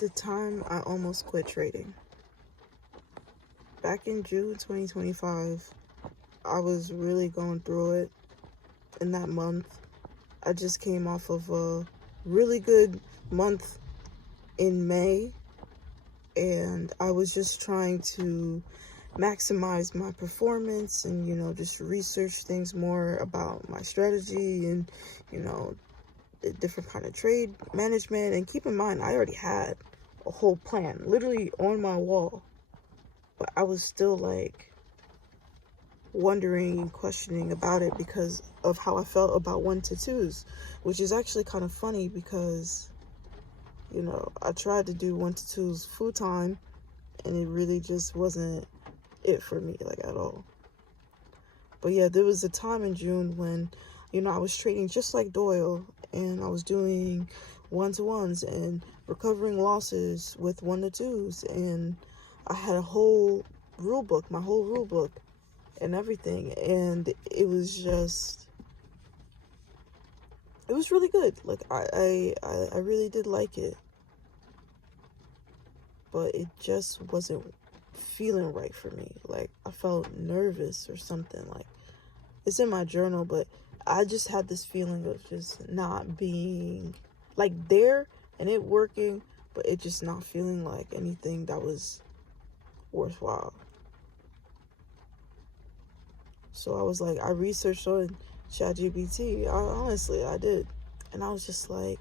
the time I almost quit trading. Back in June 2025, I was really going through it in that month. I just came off of a really good month in May, and I was just trying to maximize my performance and, just research things more about my strategy and, the different kind of trade management. And keep in mind, I already had a whole plan literally on my wall, but I was still like wondering and questioning about it because of how I felt about 1-2s, which is actually kind of funny because I tried to do 1-2s full time and it really just wasn't it for me, like, at all. But yeah, there was a time in June when I was trading just like Doyle, and I was doing 1-1s and recovering losses with 1-2s, and I had a whole rule book, my whole rule book and everything, and it was really good. Like, I really did like it, but it just wasn't feeling right for me. Like, I felt nervous or something. Like, it's in my journal, but I just had this feeling of just not being like there and it working, but it just not feeling like anything that was worthwhile. So I was like, I researched on ChatGPT. Honestly, I did. And I was just like,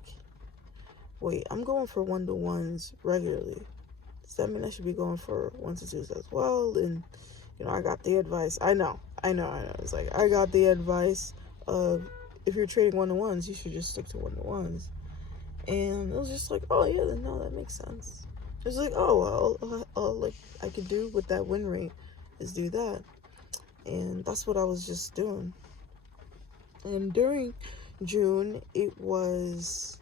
wait, I'm going for 1-1s regularly. Does that mean I should be going for 1-2s as well? And, I got the advice. I know. It's like, I got the advice of, if you're trading 1-1s, you should just stick to 1-1s. And it was just like, oh yeah, then no, that makes sense. It's like, oh, well, like, I could do with that win rate is do that. And that's what I was just doing. And during June, it was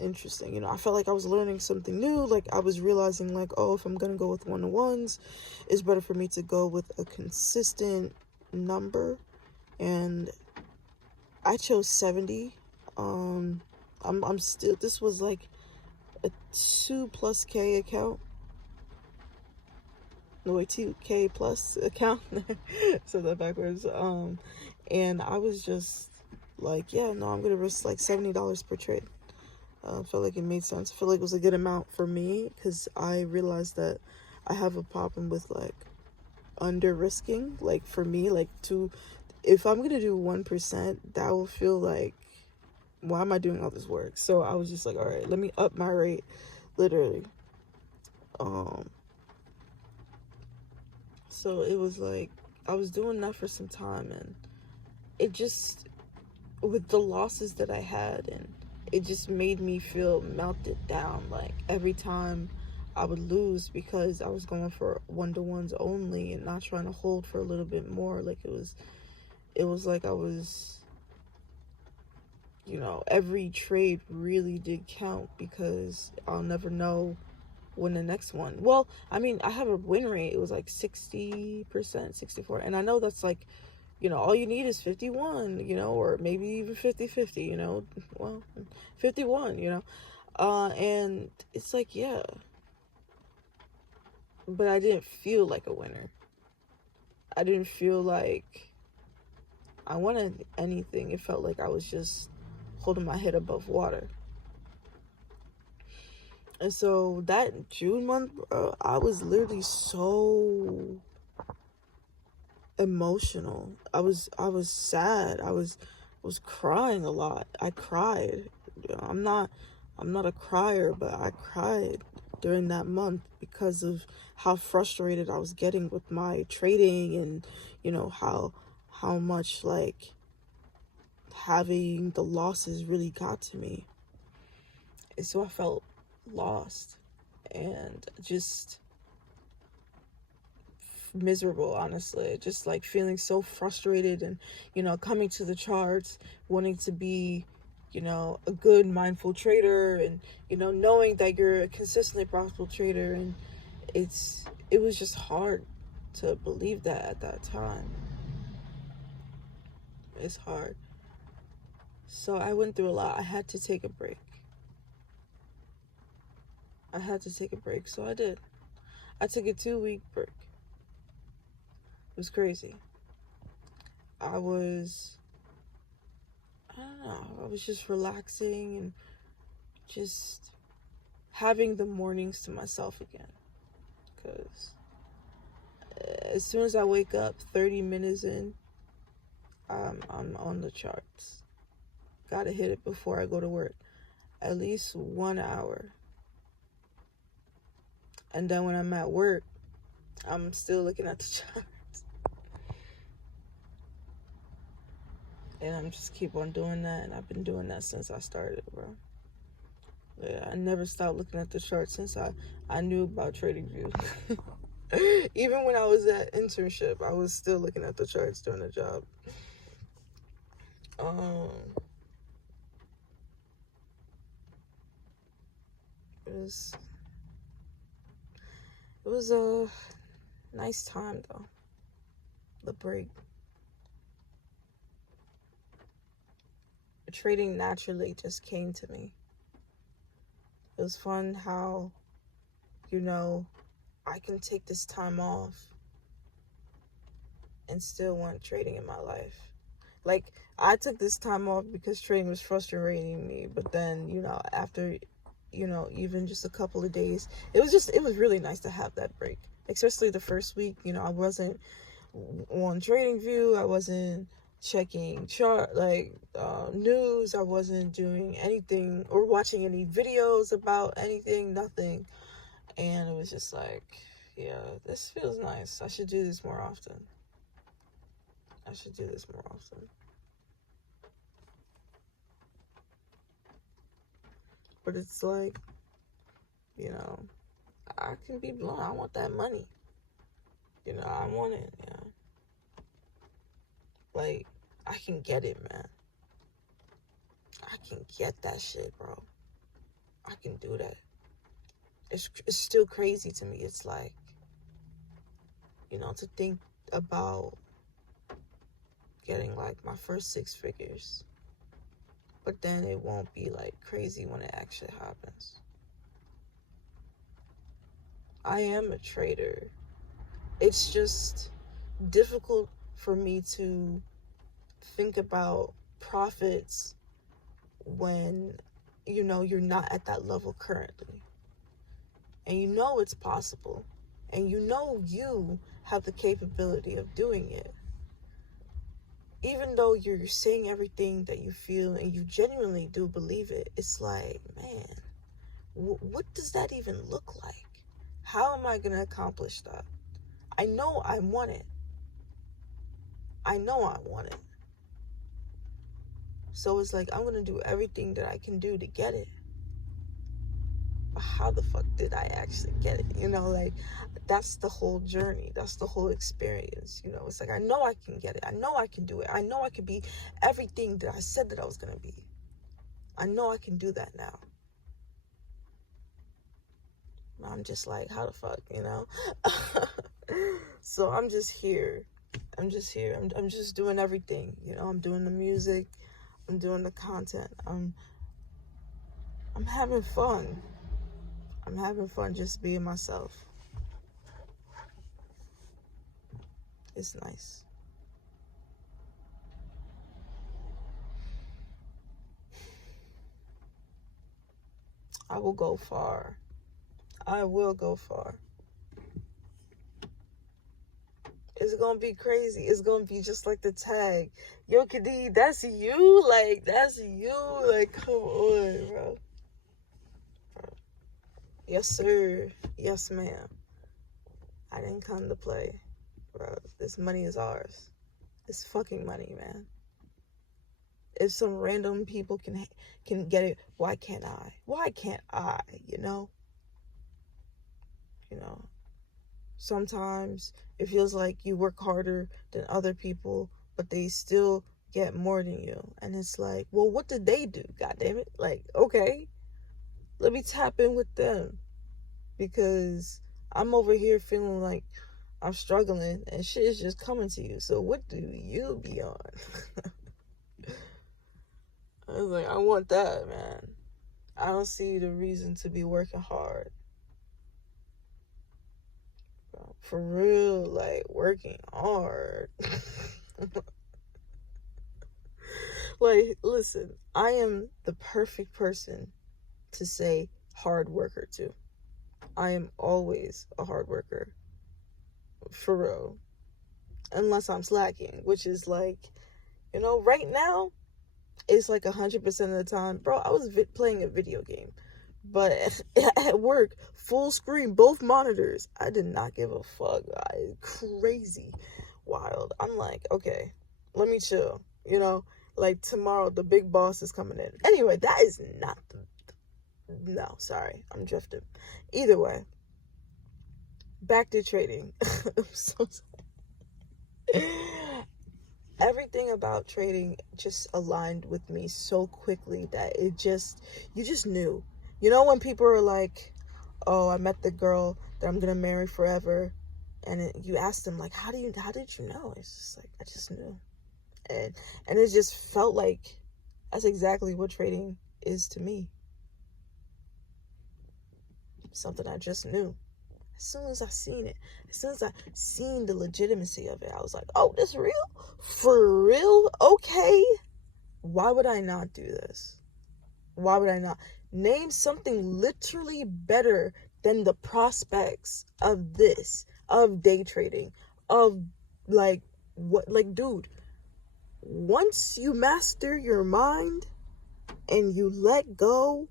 interesting. I felt like I was learning something new. Like, I was realizing, like, oh, if I'm gonna go with 1-1s, it's better for me to go with a consistent number. And I chose 70. I'm still, this was like a 2+ K account. No, wait, 2K plus account. So that backwards. And I was just like, yeah, no, I'm gonna risk like $70 per trade. I felt like it made sense. I felt like it was a good amount for me because I realized that I have a problem with like under risking. Like, for me, like, if I'm gonna do 1%, that will feel like, why am I doing all this work? So I was just like, all right, let me up my rate, literally. So it was like, I was doing that for some time, and it just, with the losses that I had, and it just made me feel melted down. Like, every time I would lose because I was going for 1-1s only and not trying to hold for a little bit more. Like, it was like I was, every trade really did count because I'll never know when the next one. Well, I mean, I have a win rate. It was like 60%, 64%. And I know that's like, all you need is 51, or maybe even 50-50, well, 51, and it's like, yeah, but I didn't feel like a winner. I didn't feel like I wanted anything. It felt like I was just holding my head above water. And so that June month, I was literally so emotional. I was sad. I was crying a lot. I cried. I'm not a crier, but I cried during that month because of how frustrated I was getting with my trading, and how much, like, having the losses really got to me. And so I felt lost and just miserable, honestly. Just like feeling so frustrated, and coming to the charts wanting to be a good mindful trader, and knowing that you're a consistently profitable trader, and it was just hard to believe that at that time. It's hard. So I went through a lot. I had to take a break. I had to take a break, so I did. I took a 2-week break. It was crazy. I don't know, I was just relaxing and just having the mornings to myself again. Because as soon as I wake up, 30 minutes in, I'm on the charts. Gotta hit it before I go to work. At least 1 hour. And then when I'm at work, I'm still looking at the charts. And I'm just keep on doing that. And I've been doing that since I started, bro. Yeah, I never stopped looking at the charts since I knew about TradingView. Even when I was at internship, I was still looking at the charts during the job. It was a nice time though. The break. Trading naturally just came to me. It was fun how, I can take this time off and still want trading in my life. Like, I took this time off because trading was frustrating me, but then, after, even just a couple of days, it was really nice to have that break. Especially the first week, I wasn't on TradingView, I wasn't checking news, I wasn't doing anything or watching any videos about anything, nothing. And it was just like, yeah, this feels nice. I should do this more often. But it's like, I can be blunt. I want that money. I want it, Like, I can get it, man. I can get that shit, bro. I can do that. It's still crazy to me. It's like, to think about getting like my first 6 figures, but then it won't be like crazy when it actually happens. I am a trader. It's just difficult for me to think about profits when you're not at that level currently, and it's possible, and you have the capability of doing it. Even though you're saying everything that you feel and you genuinely do believe it, it's like, man, what does that even look like? How am I going to accomplish that? I know I want it. So it's like, I'm going to do everything that I can do to get it. But how the fuck did I actually get it? That's the whole journey. That's the whole experience. It's like, I know I can get it. I know I can do it. I know I can be everything that I said that I was going to be. I know I can do that now. I'm just like, how the fuck, So I'm just here. I'm just doing everything. I'm doing the music. I'm doing the content. I'm having fun. I'm having fun just being myself. It's nice. I will go far. It's gonna be crazy. It's gonna be just like the tag. Yo, Khadid, that's you? That's you? Come on, bro. Yes, sir. Yes, ma'am. I didn't come to play, bro. This money is ours. It's fucking money, man. If some random people can get it, why can't I? Why can't I, Sometimes it feels like you work harder than other people, but they still get more than you. And it's like, well, what did they do? God damn it. Okay, let me tap in with them, because I'm over here feeling like I'm struggling and shit is just coming to you. So what do you be on? I was like, I want that, man. I don't see the reason to be working hard For real, like, working hard. Like, listen, I am the perfect person to say hard worker to. I am always a hard worker. For real. Unless I'm slacking, which is like, right now, it's like 100% of the time. Bro, I was playing a video game. But at work, full screen, both monitors. I did not give a fuck. Crazy. Wild. I'm like, okay, let me chill. Like tomorrow, the big boss is coming in. Anyway, that is not no, sorry. I'm drifting. Either way, back to trading. I'm so sorry. Everything about trading just aligned with me so quickly that you just knew. When people are like, oh, I met the girl that I'm gonna marry forever, and you ask them like, how did you know? It's just like, I just knew, and it just felt like that's exactly what trading is to me. Something I just knew. As soon as I seen it, as soon as I seen the legitimacy of it, I was like, oh, this real? For real? Okay. Why would I not do this? Why would I not? Name something literally better than the prospects of this, of day trading, of dude, once you master your mind and you let go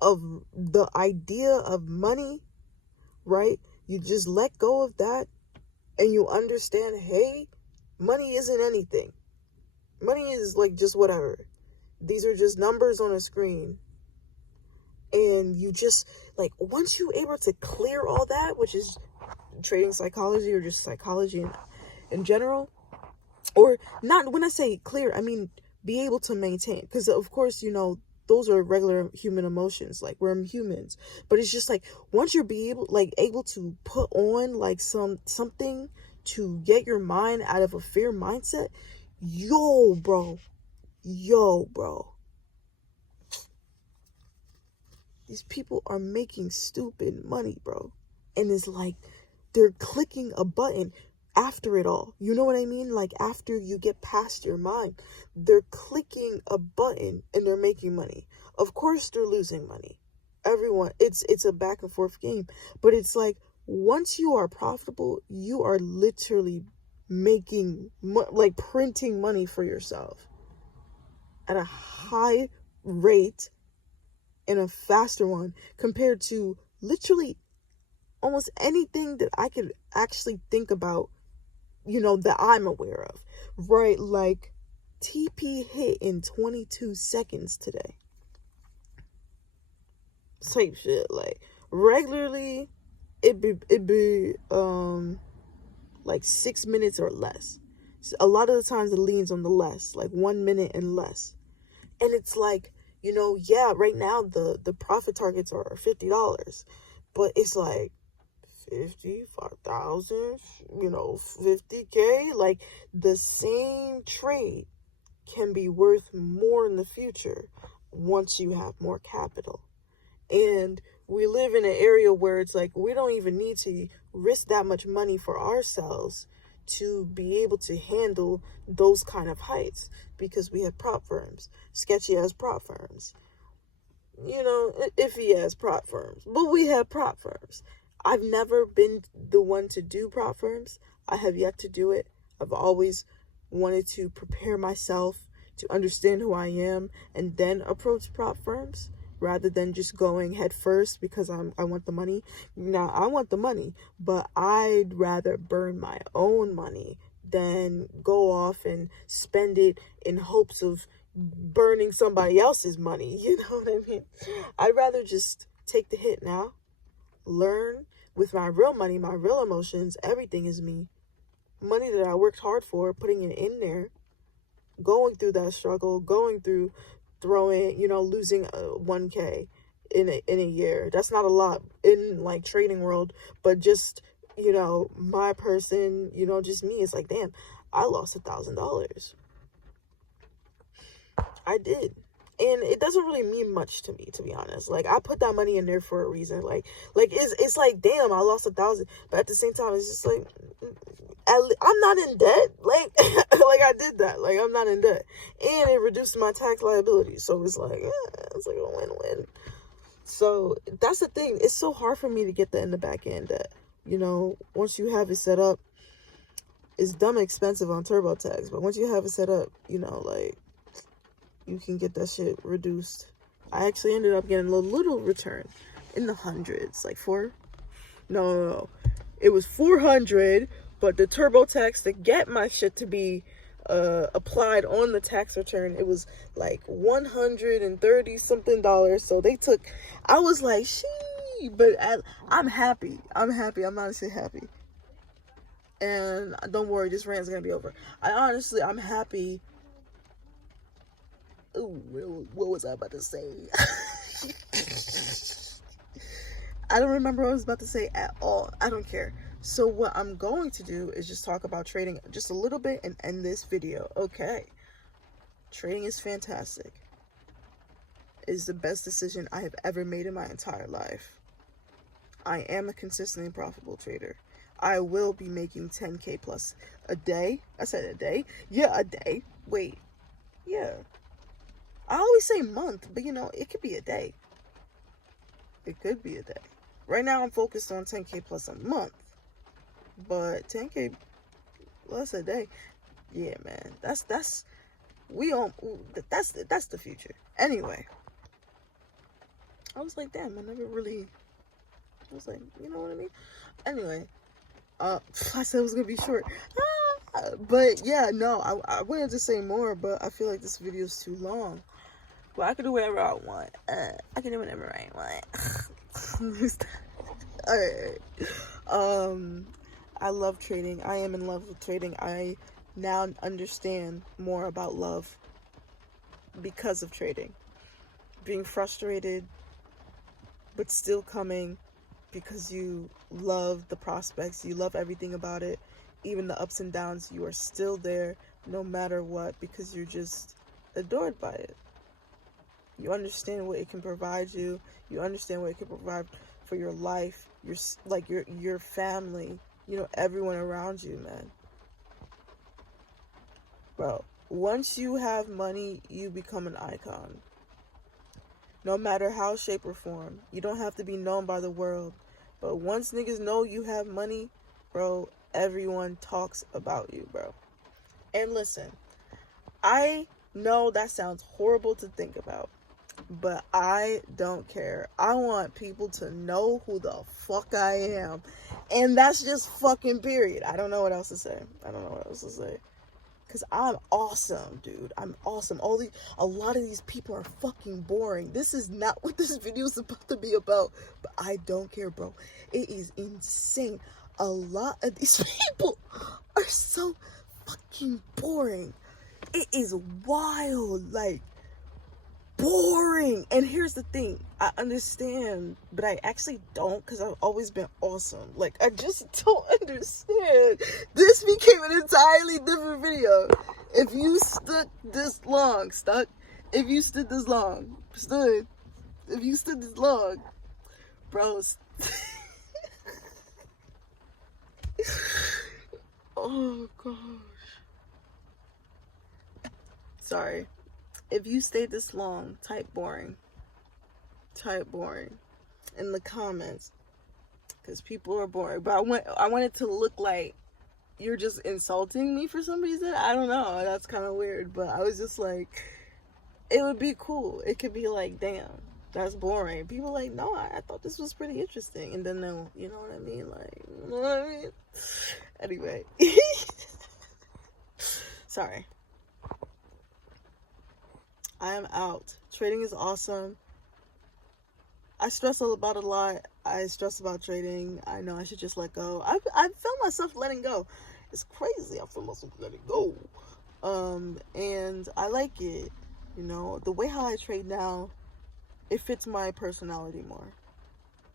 of the idea of money, right? You just let go of that and you understand, hey, money isn't anything. Money is like just whatever. These are just numbers on a screen. And you just, like, once you're able to clear all that, which is trading psychology or just psychology in general, or not, when I say clear, I mean be able to maintain. Because, of course, those are regular human emotions. Like, we're humans. But it's just like, once you're able to put on, like, something to get your mind out of a fear mindset, yo, bro. These people are making stupid money, bro. And it's like, they're clicking a button after it all. You know what I mean? Like, after you get past your mind, they're clicking a button and they're making money. Of course, they're losing money. Everyone, it's a back and forth game. But it's like, once you are profitable, you are literally making, printing money for yourself at a high rate, and a faster one compared to literally almost anything that I could actually think about, that I'm aware of, right? Like, TP hit in 22 seconds today. Type shit. Like, regularly, it'd be like 6 minutes or less. So a lot of the times it leans on the less, like 1 minute and less. And it's like, yeah, right now the profit targets are $50, but it's like 55,000, 50K. Like, the same trade can be worth more in the future once you have more capital. And we live in an area where it's like, we don't even need to risk that much money for ourselves to be able to handle those kind of heights, because we have prop firms, sketchy ass prop firms, iffy ass prop firms, but we have prop firms. I've never been the one to do prop firms. I have yet to do it. I've always wanted to prepare myself to understand who I am and then approach prop firms, rather than just going head first because I want the money. Now, I want the money, but I'd rather burn my own money than go off and spend it in hopes of burning somebody else's money. You know what I mean? I'd rather just take the hit now, learn with my real money, my real emotions. Everything is me. Money that I worked hard for, putting it in there, going through that struggle, going through throwing, losing 1K in a year. That's not a lot in like trading world, but just, my person, just me, it's like, damn, I lost $1,000. I did. And it doesn't really mean much to me, to be honest. Like, I put that money in there for a reason. Like it's like, damn, I lost 1,000, but at the same time, it's just like, I'm not in debt. Like, like I did that. Like, I'm not in debt, and it reduced my tax liability. So it's like, it's like a win-win. So that's the thing. It's so hard for me to get that in the back end. That, you know, once you have it set up, it's dumb expensive on TurboTax, but once you have it set up, you know, like, you can get that shit reduced. I actually ended up getting a little return in the hundreds, like no. It was 400, but the TurboTax to get my shit to be applied on the tax return, it was like $130 something. So they took, I was like, shee, but I'm happy. I'm honestly happy. And don't worry, this rant's gonna be over. I'm happy. Ooh, what was I about to say? I don't remember what I was about to say at all. I don't care. So what I'm going to do is just talk about trading just a little bit and end this video. Okay. Trading is fantastic. It is the best decision I have ever made in my entire life. I am a consistently profitable trader. I will be making 10K plus a day. I said a day. Yeah, a day. Wait. Yeah. I always say month, but you know, it could be a day. It could be a day. Right now, I'm focused on 10K plus a month, but 10K plus a day, yeah, man, that's the future. Anyway, I was like, damn, I was like, you know what I mean? Anyway, I said it was gonna be short. But yeah, no, I wanted to say more, but I feel like this video is too long. Well, I can do whatever I want. I can do whatever I want. Alright. I love trading. I am in love with trading. I now understand more about love because of trading. Being frustrated, but still coming because you love the prospects. You love everything about it. Even the ups and downs, you are still there no matter what, because you're just adored by it. You understand what it can provide you. You understand what it can provide for your life, your family, you know, everyone around you, man. Bro, once you have money, you become an icon. No matter how, shape, or form. You don't have to be known by the world. But once niggas know you have money, bro, everyone talks about you, bro. And listen, I know that sounds horrible to think about, but I don't care. I want people to know who the fuck I am. And that's just fucking period. I don't know what else to say. Because I'm awesome, dude. I'm awesome. A lot of these people are fucking boring. This is not what this video is supposed to be about. But I don't care, bro. It is insane. A lot of these people are so fucking boring. It is wild. Like, boring. And here's the thing. I understand, but I actually don't, because I've always been awesome. Like, I just don't understand. This became an entirely different video. If you stood this long, if you stood this long, bros. Oh gosh. Sorry. If you stayed this long, type boring in the comments, because people are boring. But I want it to look like you're just insulting me for some reason. I don't know, that's kind of weird, but I was just like, it would be cool. It could be like, damn, that's boring. People like, no, I thought this was pretty interesting, and then they'll, you know what I mean, like, you know what I mean? Anyway. Sorry. I am out. Trading is awesome. I stress about it a lot. I stress about trading. I know I should just let go. I feel myself letting go. It's crazy. I feel myself letting go. And I like it. You know, the way how I trade now, it fits my personality more.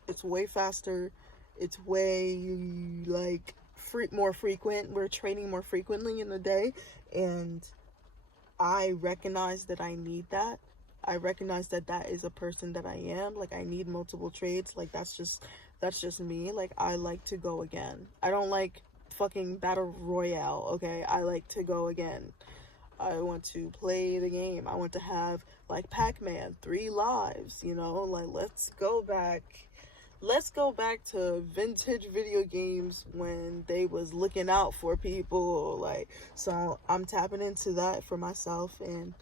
It's way faster. It's way, like, more frequent. We're trading more frequently in the day. And I recognize that I need that. I recognize that that is a person that I am. Like, I need multiple traits. Like, that's just me. Like, I like to go again. I don't like fucking battle royale, okay? I like to go again. I want to play the game. I want to have, like, Pac-Man, 3 lives, you know? Like, let's go back to vintage video games when they was looking out for people. Like, so I'm tapping into that for myself, and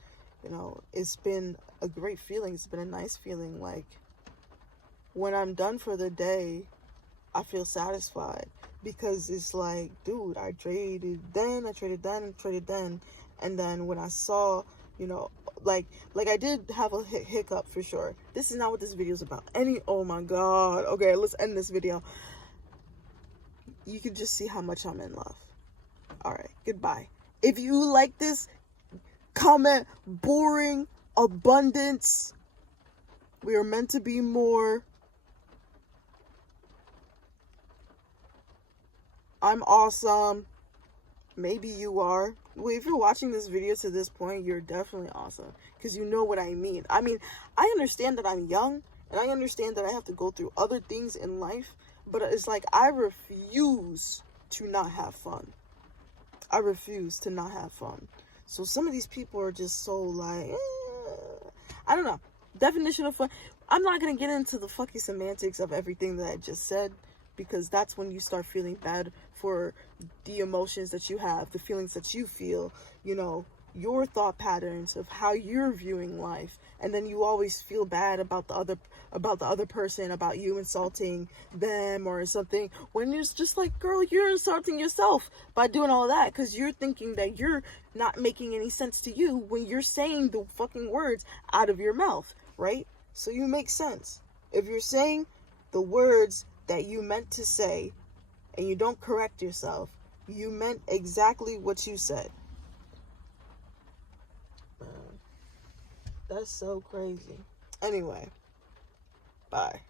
you know, it's been a great feeling. It's been a nice feeling. Like, when I'm done for the day, I feel satisfied, because it's like, dude, I traded then, and then when I saw, you know, like I did have a hiccup for sure. This is not what this video is about. Oh my god. Okay, let's end this video. You can just see how much I'm in love. All right, goodbye. If you like this, comment boring abundance. We are meant to be more. I'm awesome. Maybe you are. Well, if you're watching this video to this point, you're definitely awesome, because you know what I mean. I mean, I understand that I'm young, and I understand that I have to go through other things in life, but it's like, I refuse to not have fun. I refuse to not have fun. So some of these people are just so like, I don't know. Definition of fun. I'm not going to get into the fucking semantics of everything that I just said, because that's when you start feeling bad for the emotions that you have, the feelings that you feel, you know, your thought patterns of how you're viewing life. And then you always feel bad about the other person, about you insulting them or something, when it's just like, girl, you're insulting yourself by doing all that, because you're thinking that you're not making any sense to you when you're saying the fucking words out of your mouth, right? So you make sense. If you're saying the words that you meant to say and you don't correct yourself, you meant exactly what you said. That's so crazy. Anyway, bye.